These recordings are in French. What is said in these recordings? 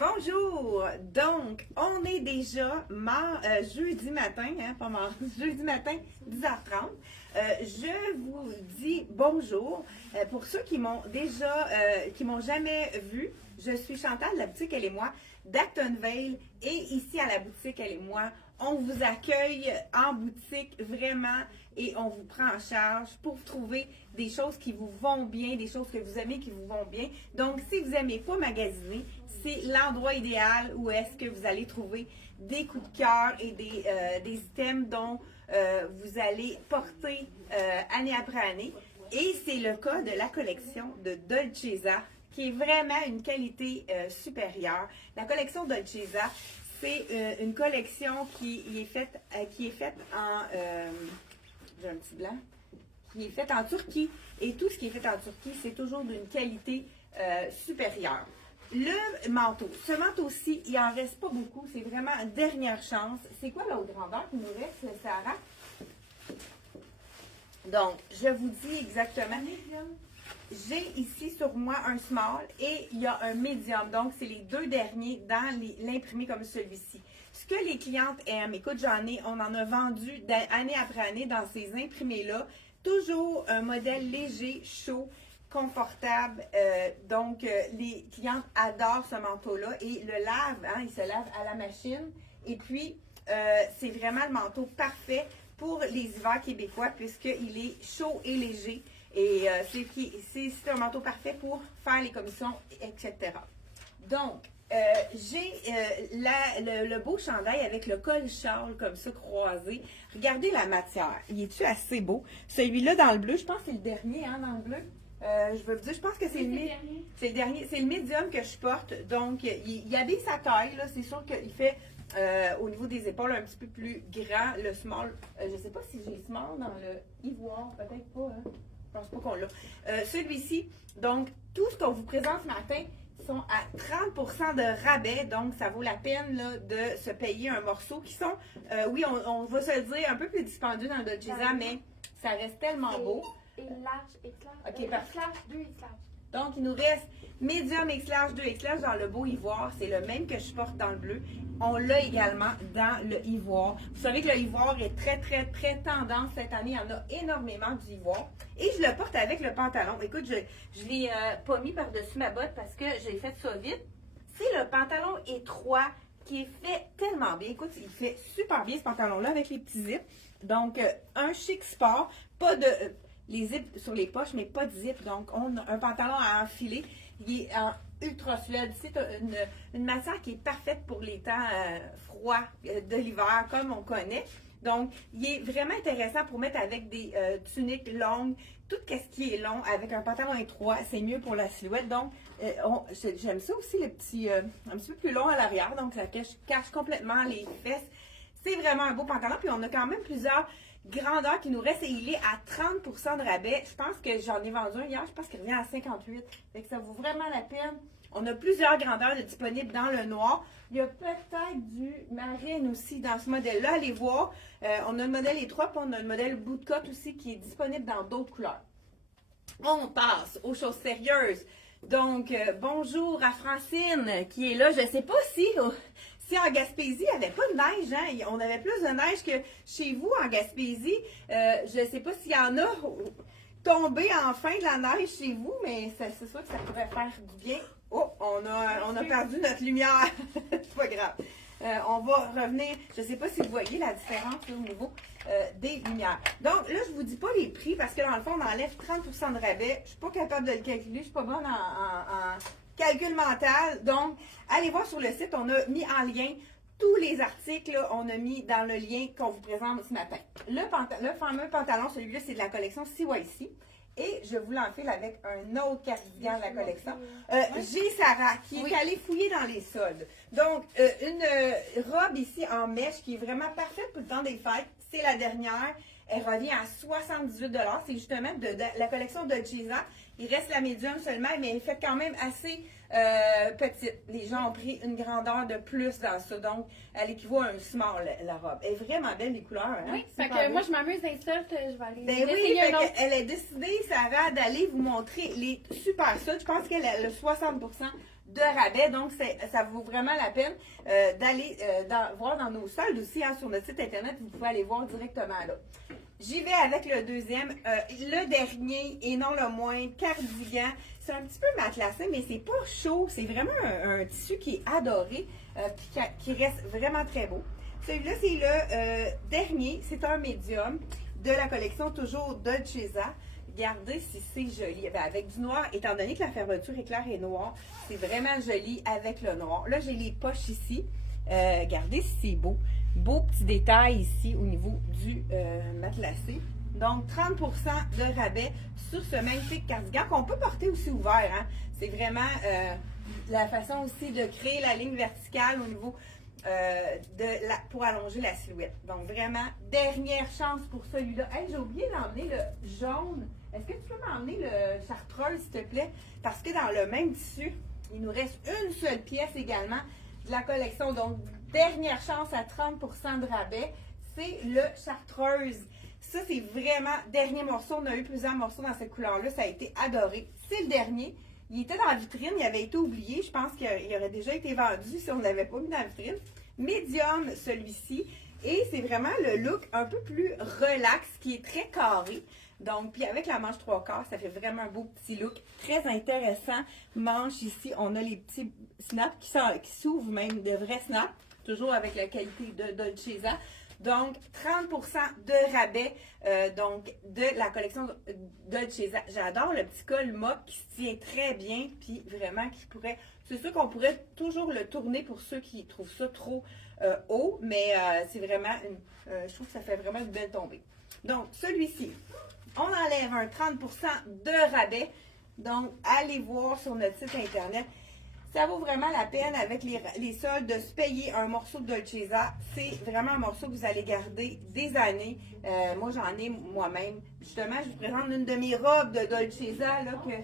Bonjour! Donc, on est déjà jeudi matin, jeudi matin, 10h30. Je vous dis bonjour. Pour ceux qui m'ont jamais vu, je suis Chantal de la boutique Elle et moi d'Actonville et ici à la boutique Elle et moi, on vous accueille en boutique vraiment et on vous prend en charge pour trouver des choses qui vous vont bien, des choses que vous aimez qui vous vont bien. Donc, si vous n'aimez pas magasiner, c'est l'endroit idéal où est-ce que vous allez trouver des coups de cœur et des items dont vous allez porter année après année. Et c'est le cas de la collection de Dolcezza, qui est vraiment une qualité supérieure. La collection Dolcezza, c'est une collection qui est faite en... j'ai un petit blanc. Qui est faite en Turquie. Et tout ce qui est fait en Turquie, c'est toujours d'une qualité supérieure. Le manteau. Ce manteau-ci, il n'en reste pas beaucoup. C'est vraiment une dernière chance. C'est quoi l'autre grandeur qui nous reste, Sarah? Donc, je vous dis exactement. J'ai ici sur moi un small et il y a un medium. Donc, c'est les deux derniers dans l'imprimé comme celui-ci. Ce que les clientes aiment, écoute, on en a vendu année après année dans ces imprimés-là. Toujours un modèle léger, chaud, confortable. Donc, les clientes adorent ce manteau-là et le lavent, il se lave à la machine. Et puis, c'est vraiment le manteau parfait pour les hivers québécois puisqu'il est chaud et léger. Et c'est un manteau parfait pour faire les commissions, etc. Donc, j'ai le beau chandail avec le col châle comme ça croisé. Regardez la matière. Il est-tu assez beau? Celui-là dans le bleu, je pense que c'est le dernier dans le bleu. Je veux vous dire, je pense que c'est le dernier. C'est le médium que je porte. Donc, il habille sa taille. C'est sûr qu'il fait au niveau des épaules un petit peu plus grand. Le small, je ne sais pas si j'ai small dans le ivoire. Peut-être pas. Je pense pas qu'on l'a. Celui-ci, donc, tout ce qu'on vous présente ce matin sont à 30% de rabais. Donc, ça vaut la peine là, de se payer un morceau qui sont, oui, on va se le dire, un peu plus dispendieux dans le Dolcezza, mais ça reste tellement beau. Et large, X large. OK, parfait. X large, 2 X large. Donc, il nous reste médium X large, 2 X large dans le beau ivoire. C'est le même que je porte dans le bleu. On l'a également dans le ivoire. Vous savez que le ivoire est très, très, très tendance cette année. Il y en a énormément d'ivoire. Et je le porte avec le pantalon. Écoute, je ne l'ai pas mis par-dessus ma botte parce que j'ai fait ça vite. C'est le pantalon étroit qui est fait tellement bien. Écoute, il fait super bien ce pantalon-là avec les petits zips. Donc, un chic sport. Pas de... les zips sur les poches, mais pas de zip. Donc, on a un pantalon à enfiler. Il est en ultra suède. C'est une matière qui est parfaite pour les temps froids de l'hiver, comme on connaît. Donc, il est vraiment intéressant pour mettre avec des tuniques longues. Tout ce qui est long avec un pantalon étroit, c'est mieux pour la silhouette. Donc, j'aime ça aussi, le petit, un petit peu plus long à l'arrière. Donc, ça cache complètement les fesses. C'est vraiment un beau pantalon. Puis, on a quand même plusieurs grandeurs qui nous restent et il est à 30% de rabais. Je pense que j'en ai vendu un hier. Je pense qu'il revient à 58. Fait que ça vaut vraiment la peine. On a plusieurs grandeurs disponibles dans le noir. Il y a peut-être du marine aussi dans ce modèle-là. Allez voir. On a le modèle étroit, puis on a le modèle bout de cotte aussi qui est disponible dans d'autres couleurs. On passe aux choses sérieuses. Donc, bonjour à Francine qui est là. Je ne sais pas si en Gaspésie, il n'y avait pas de neige. On avait plus de neige que chez vous en Gaspésie. Je ne sais pas s'il y en a tombé enfin de la neige chez vous, mais c'est sûr que ça pourrait faire du bien. Oh, on a perdu notre lumière. C'est pas grave. On va revenir. Je ne sais pas si vous voyez la différence là, au niveau des lumières. Donc là, je ne vous dis pas les prix parce que dans le fond, on enlève 30% de rabais. Je ne suis pas capable de le calculer. Je ne suis pas bonne en calcul mental. Donc, allez voir sur le site. On a mis en lien tous les articles. Là, on a mis dans le lien qu'on vous présente ce matin. Le fameux pantalon, celui-là, c'est de la collection CYC. Et je vous l'enfile avec un autre cardigan de la collection. J'ai Sarah qui est allée fouiller dans les soldes. Donc, une robe ici en mèche qui est vraiment parfaite pour le temps des fêtes. C'est la dernière. Elle revient à 78 $. C'est justement de la collection Dolcezza. Il reste la médium seulement, mais elle est faite quand même assez petite. Les gens ont pris une grandeur de plus dans ça. Donc, elle équivaut à un small, la robe. Elle est vraiment belle, les couleurs. Hein? Oui, fait que moi, je m'amuse dans les soldes. Je vais aller essayer un autre. Elle a décidé, Sarah, d'aller vous montrer les super soldes. Je pense qu'elle a le 60% de rabais. Donc, ça vaut vraiment la peine d'aller voir dans nos soldes aussi, hein, sur notre site internet. Vous pouvez aller voir directement là. J'y vais avec le deuxième, le dernier et non le moindre, cardigan. C'est un petit peu matelassé, mais c'est pas chaud. C'est vraiment un tissu qui est adoré, qui reste vraiment très beau. Celui-là, c'est le dernier. C'est un médium de la collection toujours Dolcezza. Regardez si c'est joli. Ben, avec du noir, étant donné que la fermeture est claire et noire, c'est vraiment joli avec le noir. Là, j'ai les poches ici. Regardez si c'est beau. Beau petit détail ici au niveau du matelassé. Donc, 30% de rabais sur ce magnifique cardigan qu'on peut porter aussi ouvert. Hein. C'est vraiment la façon aussi de créer la ligne verticale au niveau pour allonger la silhouette. Donc, vraiment, dernière chance pour celui-là. Hey, j'ai oublié d'emmener le jaune. Est-ce que tu peux m'emmener le chartreuse, s'il te plaît? Parce que dans le même tissu, il nous reste une seule pièce également de la collection. Donc, dernière chance à 30% de rabais, c'est le chartreuse. Ça, c'est vraiment dernier morceau. On a eu plusieurs morceaux dans cette couleur-là. Ça a été adoré. C'est le dernier. Il était dans la vitrine. Il avait été oublié. Je pense qu'il aurait déjà été vendu si on ne l'avait pas mis dans la vitrine. Médium, celui-ci. Et c'est vraiment le look un peu plus relax, qui est très carré. Donc, puis avec la manche 3/4, ça fait vraiment un beau petit look. Très intéressant. Manche ici, on a les petits snaps qui s'ouvrent, même de vrais snaps. Toujours avec la qualité de Dolcezza. Donc, 30% de rabais donc de la collection Dolcezza. J'adore le petit col mop qui se tient très bien, puis vraiment qui pourrait... C'est sûr qu'on pourrait toujours le tourner pour ceux qui trouvent ça trop haut, mais c'est vraiment... je trouve que ça fait vraiment une belle tombée. Donc, celui-ci, on enlève un 30% de rabais. Donc, allez voir sur notre site internet. Ça vaut vraiment la peine avec les soldes de se payer un morceau de Dolcezza. C'est vraiment un morceau que vous allez garder des années. Moi, j'en ai moi-même. Justement, je vous présente une de mes robes de Dolcezza là, que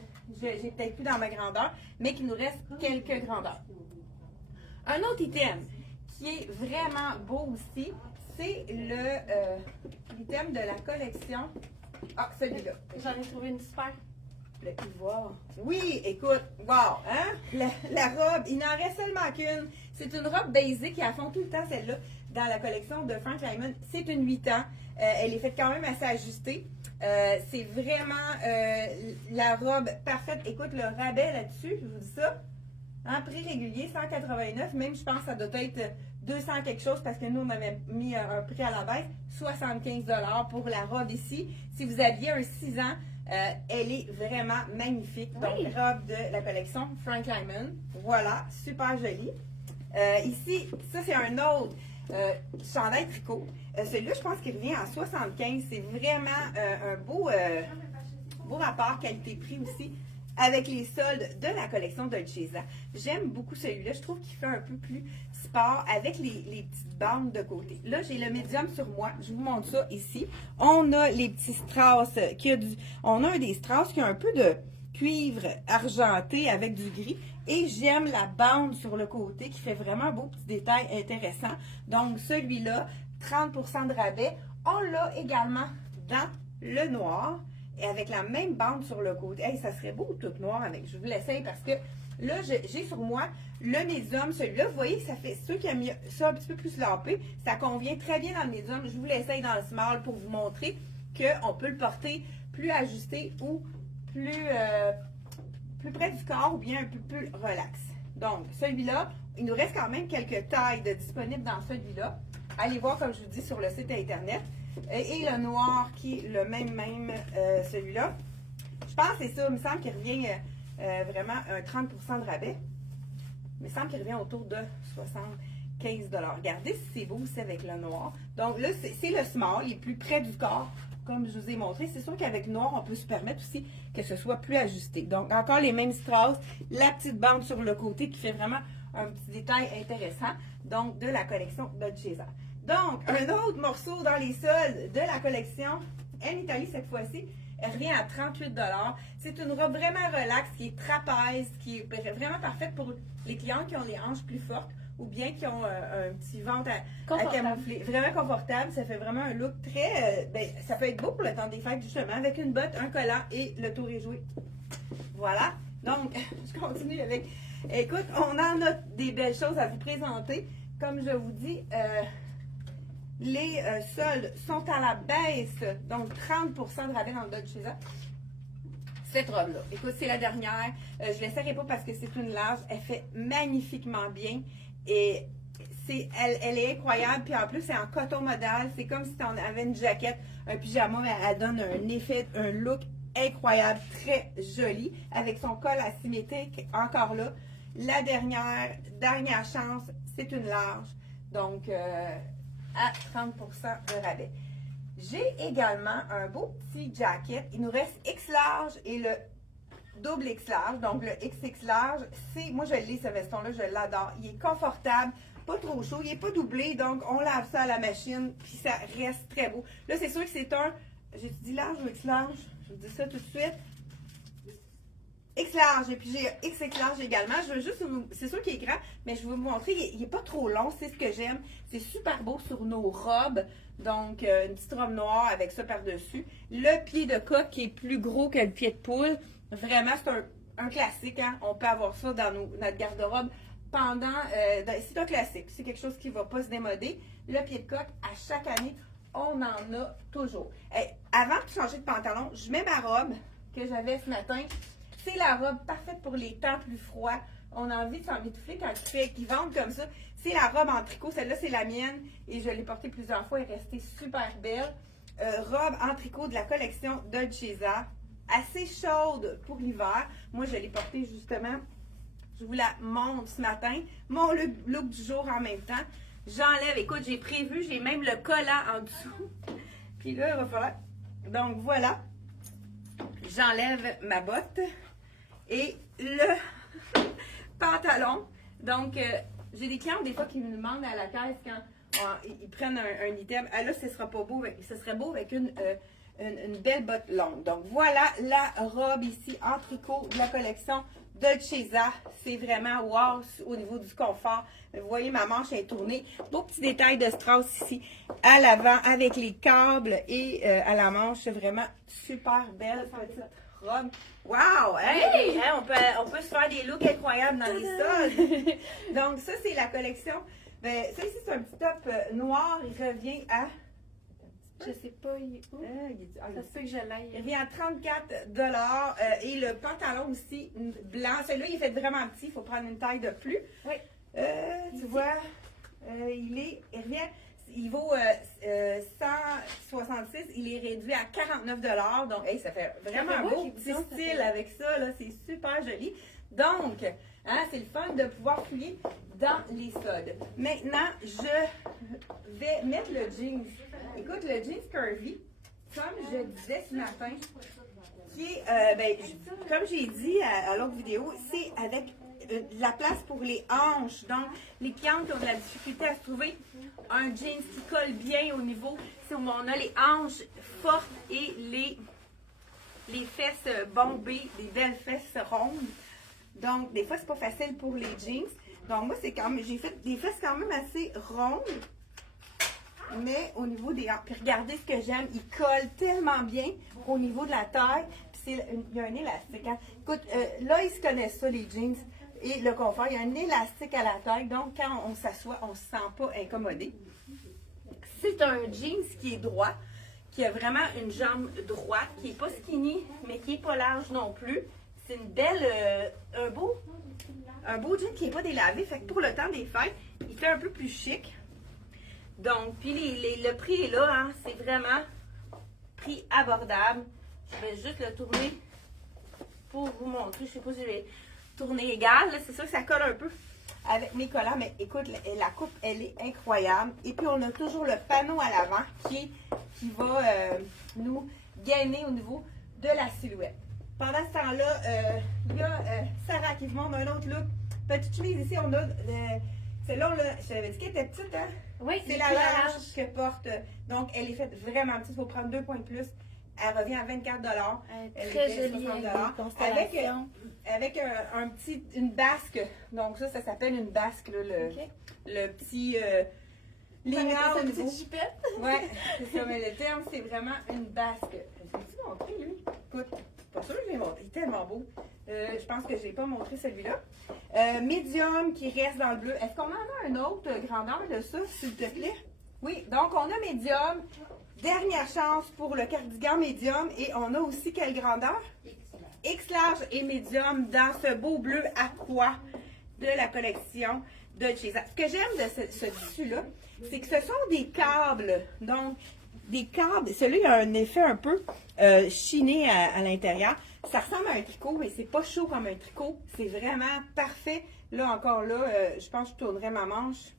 j'ai peut-être plus dans ma grandeur, mais qui nous reste quelques grandeurs. Un autre item qui est vraiment beau aussi, c'est l'item de la collection. Ah, celui-là. J'en ai trouvé une super. Le ivoire. Oui, écoute, wow, hein? La robe, il n'en reste seulement qu'une. C'est une robe basique, ils font tout le temps celle-là dans la collection de Frank Lyman. C'est une 8 ans. Elle est faite quand même assez ajustée. C'est vraiment la robe parfaite. Écoute, le rabais là-dessus, je vous dis ça. En prix régulier, 189. Même, je pense que ça doit être 200 quelque chose parce que nous, on avait mis un prix à la baisse. 75 $ pour la robe ici. Si vous aviez un 6 ans, elle est vraiment magnifique. Donc, oui. Robe de la collection Frank Lyman. Voilà, super jolie. Ici, ça, c'est un autre chandail tricot. Celui-là, je pense qu'il revient à 75. C'est vraiment un beau rapport qualité-prix aussi avec les soldes de la collection Dolcezza. J'aime beaucoup celui-là. Je trouve qu'il fait un peu plus sport avec les petites bandes de côté. Là, j'ai le médium sur moi. Je vous montre ça ici. On a les petits strass on a un des strass qui a un peu de cuivre argenté avec du gris. Et j'aime la bande sur le côté qui fait vraiment un beau petit détail intéressant. Donc, celui-là, 30% de rabais. On l'a également dans le noir. Et avec la même bande sur le côté. Hey, ça serait beau tout noir avec. Je vous l'essaye parce que là, j'ai sur moi le médium, celui-là. Vous voyez que ça fait ceux qui aiment ça un petit peu plus lampé. Ça convient très bien dans le médium. Je vous l'essaye dans le small pour vous montrer qu'on peut le porter plus ajusté ou plus près du corps ou bien un peu plus relax. Donc, celui-là, il nous reste quand même quelques tailles disponibles dans celui-là. Allez voir, comme je vous dis, sur le site internet. Et le noir qui est le même celui-là. Je pense que c'est ça. Il me semble qu'il revient vraiment un 30% de rabais. Il me semble qu'il revient autour de 75 $. Regardez si c'est beau aussi avec le noir. Donc là, c'est le small, il est plus près du corps, comme je vous ai montré. C'est sûr qu'avec le noir, on peut se permettre aussi que ce soit plus ajusté. Donc encore les mêmes strass, la petite bande sur le côté qui fait vraiment un petit détail intéressant. Donc de la collection Dolcezza. Donc, un autre morceau dans les soldes de la collection en Italie cette fois-ci, elle revient à 38 $. C'est une robe vraiment relaxe, qui est trapèze, qui est vraiment parfaite pour les clients qui ont les hanches plus fortes ou bien qui ont un petit ventre à camoufler. Vraiment confortable, ça fait vraiment un look très... ça peut être beau pour le temps des fêtes justement, avec une botte, un collant et le tour est joué. Voilà. Donc, je continue avec Écoute, on en a des belles choses à vous présenter. Comme je vous dis, les soldes sont à la baisse. Donc, 30% de rabais dans le Dolce Vita. Cette robe-là, écoute, c'est la dernière. Je ne l'essaierai pas parce que c'est une large. Elle fait magnifiquement bien. Et elle est incroyable. Puis en plus, c'est en coton modal. C'est comme si tu en avais une jaquette, un pyjama. Mais elle donne un effet, un look incroyable, très joli. Avec son col asymétrique, encore là. La dernière chance, c'est une large. Donc, à 30% de rabais. J'ai également un beau petit jacket. Il nous reste X large et le double X large. Donc, le XX large, moi je l'ai ce veston-là, je l'adore. Il est confortable, pas trop chaud, il n'est pas doublé. Donc, on lave ça à la machine, puis ça reste très beau. Là, c'est sûr que c'est un, j'ai dit large ou X large? Je vous dis ça tout de suite. X large, et puis j'ai XX large également. Je veux juste c'est sûr qu'il est grand, mais je vais vous montrer, il n'est pas trop long, c'est ce que j'aime. C'est super beau sur nos robes. Donc, une petite robe noire avec ça par-dessus. Le pied de coq qui est plus gros que le pied de poule. Vraiment, c'est un classique. Hein? On peut avoir ça dans notre garde-robe pendant... c'est un classique. C'est quelque chose qui ne va pas se démoder. Le pied de coq, à chaque année, on en a toujours. Avant de changer de pantalon, je mets ma robe que j'avais ce matin. C'est la robe parfaite pour les temps plus froids. On a envie de s'en étouffer quand il vente comme ça. C'est la robe en tricot. Celle-là, c'est la mienne. Et je l'ai portée plusieurs fois. Elle est restée super belle. Robe en tricot de la collection Dolce Vita. Assez chaude pour l'hiver. Moi, je l'ai portée justement. Je vous la montre ce matin. Mon look du jour en même temps. J'enlève. Écoute, j'ai prévu. J'ai même le collant en dessous. Puis là, il va falloir... Donc, voilà. J'enlève ma botte. Et le pantalon. Donc, j'ai des clients des fois qui me demandent à la caisse quand ils prennent un item. Ah là, ce sera pas beau. Ce serait beau avec une belle botte longue. Donc, voilà la robe ici en tricot de la collection Dolce Vita. C'est vraiment wow au niveau du confort. Vous voyez, ma manche est tournée. Beau petit détail de strass ici à l'avant avec les câbles et à la manche. C'est vraiment super belle petite robe. Wow! Hey! Hein, on peut se faire des looks incroyables dans les soldes. Donc, ça, c'est la collection. Ben, ça ici, c'est un petit top noir. Il revient à... Je sais pas, il est où? Ça se peut que je l'aille. Il revient à 34 et le pantalon aussi, blanc. Celui-là, il est fait vraiment petit. Il faut prendre une taille de plus. Oui. Tu vois, il vaut 166. Il est réduit à 49 $. Donc, hey, ça fait vraiment un beau petit style avec ça. Là, c'est super joli. Donc, hein, c'est le fun de pouvoir fouiller dans les soldes. Maintenant, je vais mettre le jeans. Écoute, le jeans curvy, comme je disais ce matin, qui est, comme j'ai dit à l'autre vidéo, c'est avec la place pour les hanches. Donc, les clientes qui ont de la difficulté à se trouver un jeans qui colle bien au niveau, c'est où on a les hanches fortes et les fesses bombées, des belles fesses rondes. Donc, des fois, c'est pas facile pour les jeans. Donc, moi, j'ai fait des fesses quand même assez rondes. Mais au niveau des hanches, puis regardez ce que j'aime, il colle tellement bien au niveau de la taille. Puis il y a un élastique. Hein. Écoute, là, ils se connaissent ça, les jeans et le confort. Il y a un élastique à la taille. Donc, quand on s'assoit, on ne se sent pas incommodé. C'est un jeans qui est droit, qui a vraiment une jambe droite, qui n'est pas skinny, mais qui n'est pas large non plus. C'est une belle, un beau jean qui n'est pas délavé. Fait que pour le temps des fêtes, il fait un peu plus chic. Donc, puis le prix est là, hein, c'est vraiment prix abordable. Je vais juste le tourner pour vous montrer. Je ne sais pas si je vais tourner égal. C'est sûr que ça colle un peu avec mes collants, mais écoute, la coupe, elle est incroyable. Et puis, on a toujours le panneau à l'avant qui va nous gainer au niveau de la silhouette. Pendant ce temps-là, il y a Sarah qui vous montre un autre look. Petite chemise ici, on a... Celle-là, je t'avais dit qu'elle était petite, hein? Oui, c'est la large que porte. Donc, elle est faite vraiment petite. Il faut prendre 2 points de plus. Elle revient à 24 $. Elle très est jolie. 60 $. Avec une basque. Donc, ça s'appelle une basque, là, le petit lignard au niveau. Une petite jupette. Oui, c'est ça. Mais le terme, c'est vraiment une basque. J'ai-tu montré, lui? Écoute, pas sûre que je l'ai montré. Il est tellement beau. Je pense que je n'ai pas montré celui-là. Médium qui reste dans le bleu. Est-ce qu'on en a un autre grandeur de ça, s'il te plaît? Oui, donc on a médium. Dernière chance pour le cardigan médium. Et on a aussi quelle grandeur? X large et médium dans ce beau bleu aqua de la collection de Chesa. Ce que j'aime de ce tissu-là, c'est que ce sont des câbles. Donc, des câbles. Celui-là a un effet un peu chiné à l'intérieur. Ça ressemble à un tricot, mais c'est pas chaud comme un tricot. C'est vraiment parfait. Là, encore là, je pense que je tournerai ma manche.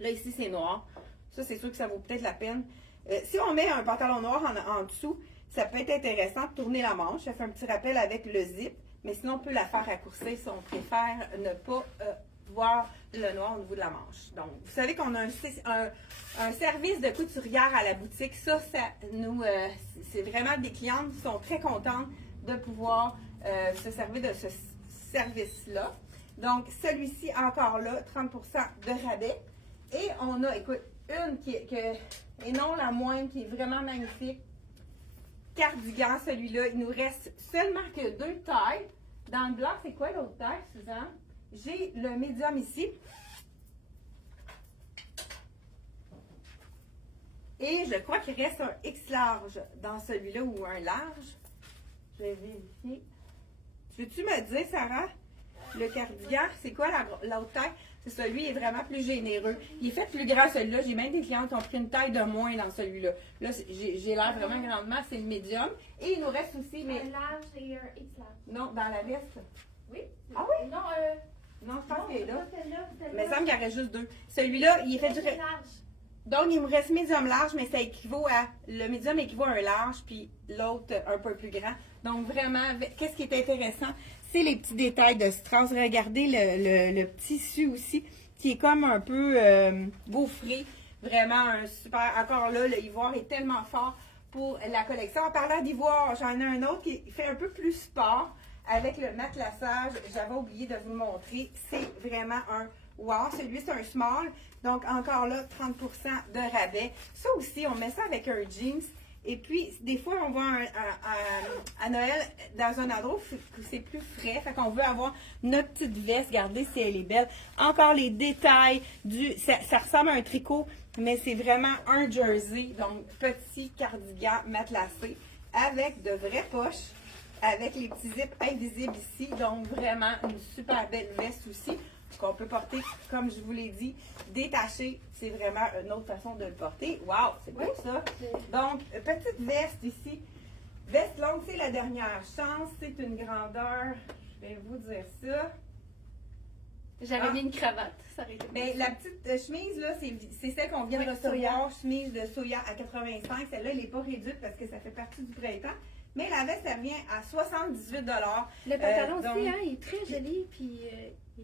Là, ici, c'est noir. Ça, c'est sûr que ça vaut peut-être la peine. Si on met un pantalon noir en dessous, ça peut être intéressant de tourner la manche. Ça fait un petit rappel avec le zip. Mais sinon, on peut la faire raccourcir si on préfère ne pas voir le noir au niveau de la manche. Donc, vous savez qu'on a un service de couturière à la boutique. Ça nous, c'est vraiment des clientes qui sont très contentes de pouvoir se servir de ce service-là. Donc, celui-ci, encore là, 30% de rabais. Et on a, écoute, une et non la moindre, qui est vraiment magnifique. Cardigan, celui-là. Il nous reste seulement que 2 tailles. Dans le blanc, c'est quoi l'autre taille, Suzanne? J'ai le médium ici. Et je crois qu'il reste un X large dans celui-là ou un large. Je vais vérifier. Veux-tu me dire, Sarah, le cardigan, c'est quoi l'autre taille? C'est celui qui est vraiment plus généreux. Il est fait plus grand celui-là. J'ai même des clients qui ont pris une taille de moins dans celui-là. Là, j'ai l'air vraiment grandement, c'est le médium. Et il nous reste aussi, mais... Un large et un X large. Non, dans la veste. Oui? Ah oui? Non, non, je pense qu'il est là. Celle-là. Mais il me semble qu'il y en reste juste 2. Celui-là, il est fait du... large. Donc, il me reste médium large, mais ça équivaut à... Le médium équivaut à un large, puis l'autre un peu plus grand. Donc, vraiment, qu'est-ce qui est intéressant? C'est les petits détails de strass. Regardez le petit tissu aussi, qui est comme un peu gaufré. Vraiment, un super... Encore là, le ivoire est tellement fort pour la collection. En parlant d'ivoire, j'en ai un autre qui fait un peu plus sport avec le matelassage. J'avais oublié de vous le montrer. C'est vraiment un wow. Celui, c'est un small. Donc, encore là, 30% de rabais. Ça aussi, on met ça avec un jeans. Et puis, des fois, on va à Noël dans un endroit où c'est plus frais. Fait qu'on veut avoir notre petite veste. Regardez si elle est belle. Encore les détails. Ça ressemble à un tricot, mais c'est vraiment un jersey. Donc, petit cardigan matelassé avec de vraies poches, avec les petits zips invisibles ici. Donc, vraiment une super belle veste aussi, qu'on peut porter, comme je vous l'ai dit, détaché. C'est vraiment une autre façon de le porter. Wow, c'est beau ça. Donc, petite veste ici. Veste longue, c'est la dernière chance. C'est une grandeur, je vais vous dire ça. J'avais mis une cravate. Ça aurait été Ben, la petite chemise, là, c'est celle qu'on vient de recevoir. Chemise de soya à 85. Celle-là, elle n'est pas réduite parce que ça fait partie du printemps. Mais la veste, elle vient à 78 $. Le pantalon aussi, hein, il est très joli. Puis,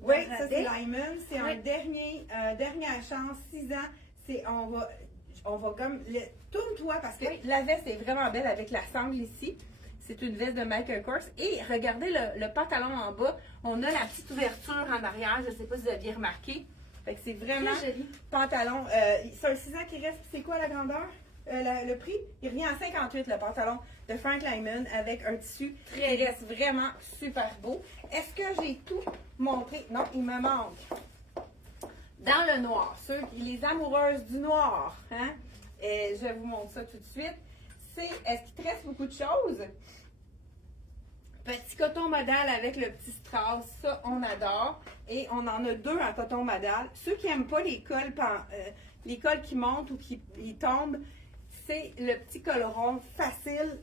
oui, ça c'est Lyman. C'est un dernière chance, 6 ans. On va comme. Tourne-toi parce que la veste est vraiment belle avec la sangle ici. C'est une veste de Michael Kors. Et regardez le pantalon en bas. On a la petite ouverture en arrière. Je ne sais pas si vous aviez remarqué. Fait que c'est vraiment joli. Pantalon. C'est un 6 ans qui reste. C'est quoi la grandeur? Le prix, il revient à 58, le pantalon de Frank Lyman avec un tissu qui reste vraiment super beau. Est-ce que j'ai tout montré? Non, il me manque. Dans le noir, les amoureuses du noir, hein? Et je vous montre ça tout de suite. Est-ce qu'il te reste beaucoup de choses? Petit coton modal avec le petit strass, ça on adore. Et on en a 2 en coton modal. Ceux qui n'aiment pas les cols qui montent ou qui tombent, c'est le petit col rond facile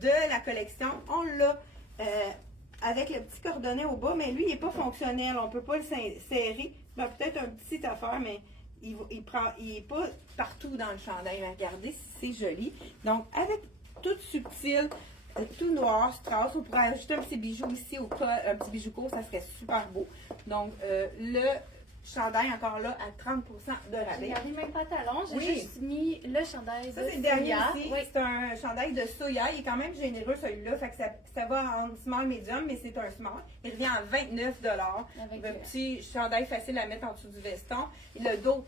de la collection. On l'a avec le petit cordonnet au bas, mais lui, il n'est pas fonctionnel. On ne peut pas le serrer. Il a peut-être un petit affaire, mais il n'est pas partout dans le chandail. Regardez, c'est joli. Donc, avec tout subtil, tout noir, strass, on pourrait ajouter un petit bijou ici au col, un petit bijou court, ça serait super beau. Donc, le chandail encore là à 30% de rabais. J'ai gardé le même pantalon, j'ai juste mis le chandail ça, c'est le dernier ici. C'est un chandail de soya. Il est quand même généreux celui-là. Fait que ça va en small medium, mais c'est un small. Il revient à 29 $. Avec un petit chandail facile à mettre en dessous du veston. Et le dos,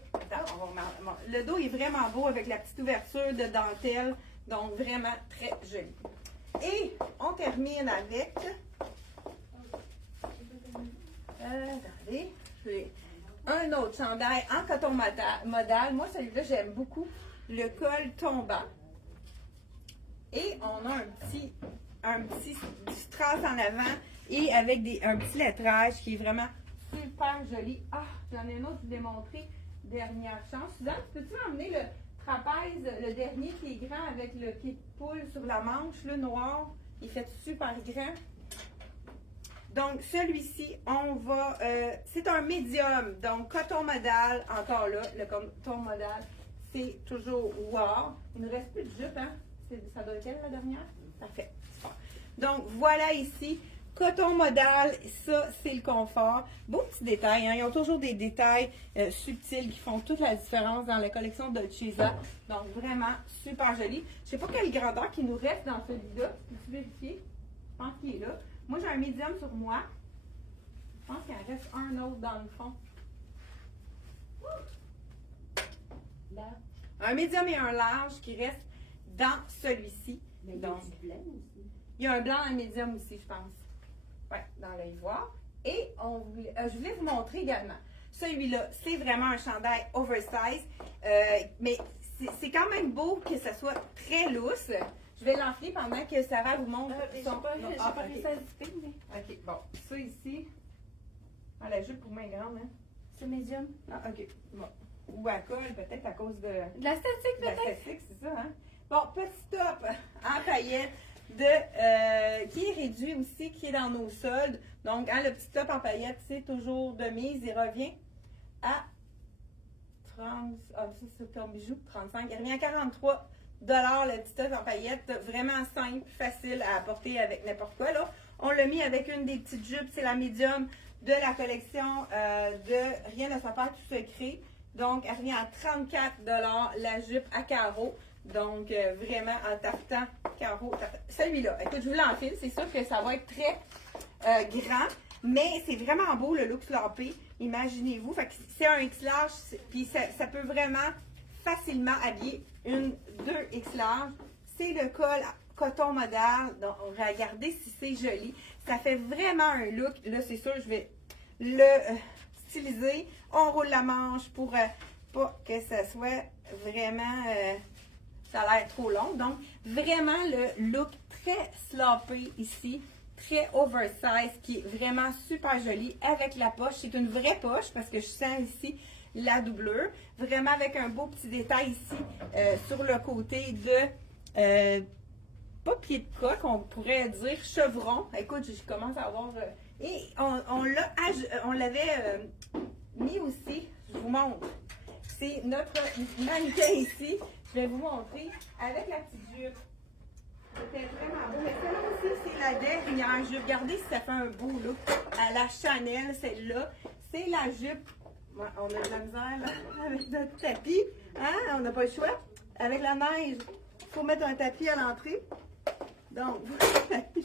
le dos est vraiment beau avec la petite ouverture de dentelle. Donc vraiment très joli. Et on termine avec... Attendez, j'ai un autre chandail en coton modal. Moi, celui-là, j'aime beaucoup le col tombant. Et on a un petit strass en avant et avec un petit lettrage qui est vraiment super joli. Ah, j'en ai un autre, je vous l'ai montré. Dernière chance. Suzanne, peux-tu m'emmener le trapèze, le dernier qui est grand avec le pied de poule sur la manche, le noir? Il fait super grand. Donc, celui-ci, on va... c'est un médium. Donc, coton modal, encore là, le coton modal, c'est toujours wow. Il ne reste plus de jupe, hein? Ça doit être elle, la dernière? Parfait. Super. Donc, voilà ici. Coton modal, ça, c'est le confort. Beau petit détail, hein? Ils ont toujours des détails subtils qui font toute la différence dans la collection Dolcezza. Donc, vraiment super joli. Je ne sais pas quelle grandeur qui nous reste dans celui-là. Peux-tu vérifier? Je pense qu'il est là. Moi, j'ai un médium sur moi. Je pense qu'il en reste un autre dans le fond. Là. Un médium et un large qui restent dans celui-ci. Donc, il y a un blanc et un médium aussi, je pense. Oui, dans l'ivoire. Et je voulais vous montrer également. Celui-là, c'est vraiment un chandail oversize. Mais c'est quand même beau que ça soit très lousse. Je vais l'enfiler pendant que Sarah vous montre son... J'ai pas réussi à zipper, mais... OK, bon. Ça ici... Ah, la jupe pour moi est grande, hein? C'est médium. Ah, OK. Bon. Ou à colle, peut-être à cause de... De la statique, peut-être? De la statique, c'est ça, hein? Bon, petit top en paillettes qui est réduit aussi, qui est dans nos soldes. Donc, hein, le petit top en paillettes, c'est toujours de mise. Il revient à 30... Ah, ça, c'est comme bijou, 35. Il revient à 43 le petit top en paillettes. Vraiment simple, facile à apporter avec n'importe quoi, là. On l'a mis avec une des petites jupes. C'est la médium de la collection de Rien ne s'appelle tout secret. Donc, elle revient à 34 la jupe à carreaux. Donc, vraiment en tartan, carreaux. Celui-là, écoute, je vous l'enfile. C'est sûr que ça va être très grand, mais c'est vraiment beau le look slampé. Imaginez-vous. Fait que c'est un X large, puis ça peut vraiment facilement habiller une 2X large. C'est le col coton modal. Donc, regardez si c'est joli. Ça fait vraiment un look. Là, c'est sûr, je vais le styliser. On roule la manche pour pas que ça soit vraiment... ça a l'air trop long. Donc, vraiment le look très sloppy ici. Très oversize, qui est vraiment super joli avec la poche. C'est une vraie poche parce que je sens ici la doublure. Vraiment avec un beau petit détail ici sur le côté de... pas pied de coq, on pourrait dire chevron. Écoute, je commence à avoir... et on l'avait mis aussi, je vous montre. C'est notre mannequin ici. Je vais vous montrer avec la petite jupe. C'était vraiment beau. Mais celle-là aussi, c'est la dernière jupe. Regardez si ça fait un beau look à la Chanel, celle-là. C'est la jupe. Ouais, on a de la misère là, avec notre tapis. Hein? On n'a pas le choix. Avec la neige, il faut mettre un tapis à l'entrée. Donc,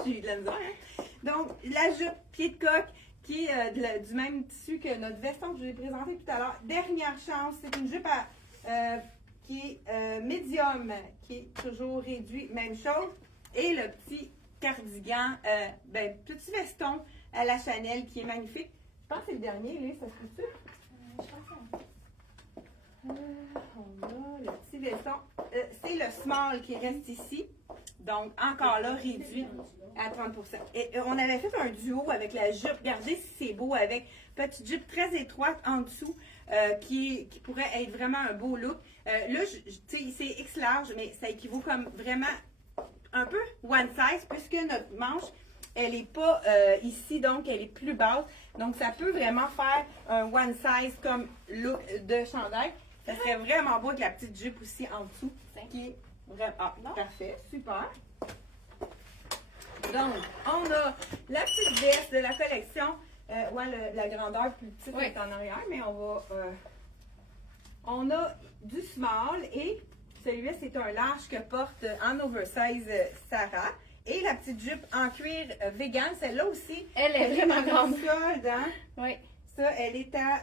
j'ai eu de la misère. Hein? Donc, la jupe pied de coq qui est du même tissu que notre veston que je vous ai présenté tout à l'heure. Dernière chance, c'est une jupe qui est médium, qui est toujours réduit, même chose. Et le petit cardigan, petit veston à la Chanel qui est magnifique. Je pense que c'est le dernier, lui, ça se peut-tu? Je pense que... On a le petit veston. C'est le small qui reste ici. Donc, encore là, réduit à 30 %. Et on avait fait un duo avec la jupe. Regardez si c'est beau avec petite jupe très étroite en dessous qui pourrait être vraiment un beau look. Là, c'est X large, mais ça équivaut comme vraiment un peu one size puisque notre manche, elle n'est pas ici, donc elle est plus basse. Donc, ça peut vraiment faire un one size comme look de chandail. Ça serait vraiment beau avec la petite jupe aussi en dessous qui est vraiment... Ah, parfait, super. Donc, on a la petite veste de la collection. La grandeur plus petite est en arrière, mais on a du small et celui-là, c'est un large que porte en oversize Sarah. Et la petite jupe en cuir vegan, celle-là aussi. Elle est vraiment grande. Solde, hein? Oui. Ça, elle est à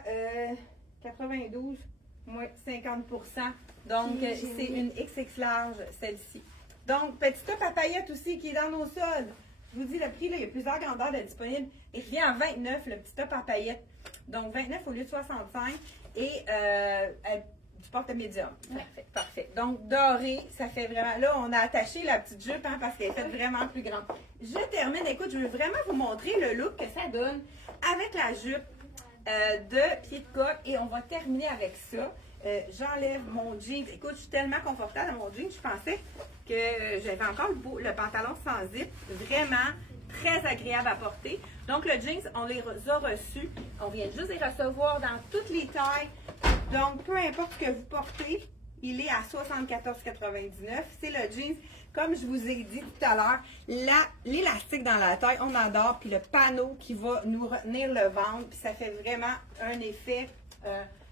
92, moins 50 %. Donc, c'est une XX large, celle-ci. Donc, petit top à paillettes aussi qui est dans nos soldes. Je vous dis le prix, là, il y a plusieurs grandeurs de disponibles. Il revient à 29, le petit top à paillettes. Donc, 29 au lieu de 65. Et du porte médium. Parfait, parfait. Donc, doré, ça fait vraiment... Là, on a attaché la petite jupe hein, parce qu'elle est faite vraiment plus grande. Je termine. Écoute, je veux vraiment vous montrer le look que ça donne avec la jupe de pied de coq. Et on va terminer avec ça. J'enlève mon jeans. Écoute, je suis tellement confortable dans mon jeans. Je pensais que j'avais encore le pantalon sans zip. Vraiment très agréable à porter. Donc, le jeans, on les a reçus. On vient juste les recevoir dans toutes les tailles. Donc, peu importe ce que vous portez, il est à 74,99. C'est le jeans. Comme je vous ai dit tout à l'heure, l'élastique dans la taille, on adore. Puis le panneau qui va nous retenir le ventre. Puis ça fait vraiment un effet...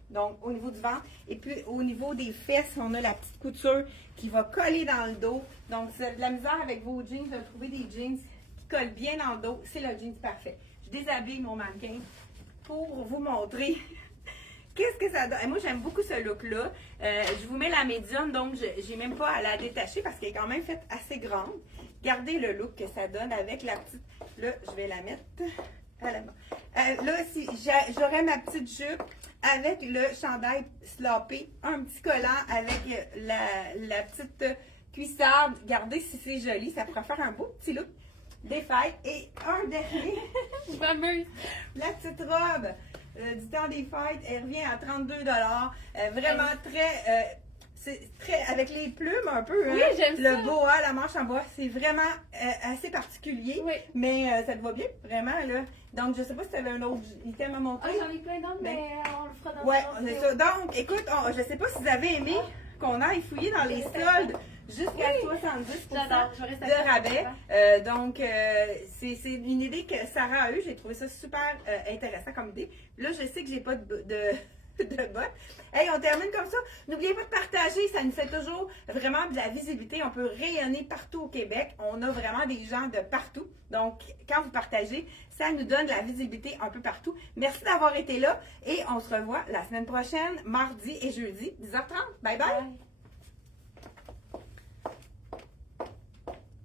donc, au niveau du ventre. Et puis, au niveau des fesses, on a la petite couture qui va coller dans le dos. Donc, si vous avez de la misère avec vos jeans, de trouver des jeans qui collent bien dans le dos, c'est le jeans parfait. Je déshabille mon mannequin pour vous montrer qu'est-ce que ça donne. Et moi, j'aime beaucoup ce look-là. Je vous mets la médium, donc je n'ai même pas à la détacher parce qu'elle est quand même faite assez grande. Regardez le look que ça donne avec la petite... Là, je vais la mettre... là, si j'aurais ma petite jupe avec le chandail sloppé, un petit collant avec la petite cuissarde. Regardez si c'est joli, ça pourrait faire un beau petit look des fêtes. Et un dernier, Je m'amuse. la petite robe du temps des fêtes, elle revient à 32 vraiment c'est très avec les plumes un peu. Oui, j'aime ça. Le boa, la manche en bois, c'est vraiment assez particulier. Oui. Mais ça te va bien, vraiment, là. Donc, je sais pas si tu avais un autre item à montrer. J'en ai plein d'autres, mais on le fera dans Ouais, une autre c'est ça. Donc, écoute, je sais pas si vous avez aimé qu'on aille fouiller dans les soldes jusqu'à 70% J'adore, je reste de rabais. Donc, c'est une idée que Sarah a eue. J'ai trouvé ça super intéressant comme idée. Là, je sais que j'ai pas de bottes. Hey, on termine comme ça. N'oubliez pas de partager, ça nous fait toujours vraiment de la visibilité. On peut rayonner partout au Québec. On a vraiment des gens de partout. Donc, quand vous partagez, ça nous donne de la visibilité un peu partout. Merci d'avoir été là et on se revoit la semaine prochaine, mardi et jeudi, 10h30. Bye bye! Bye.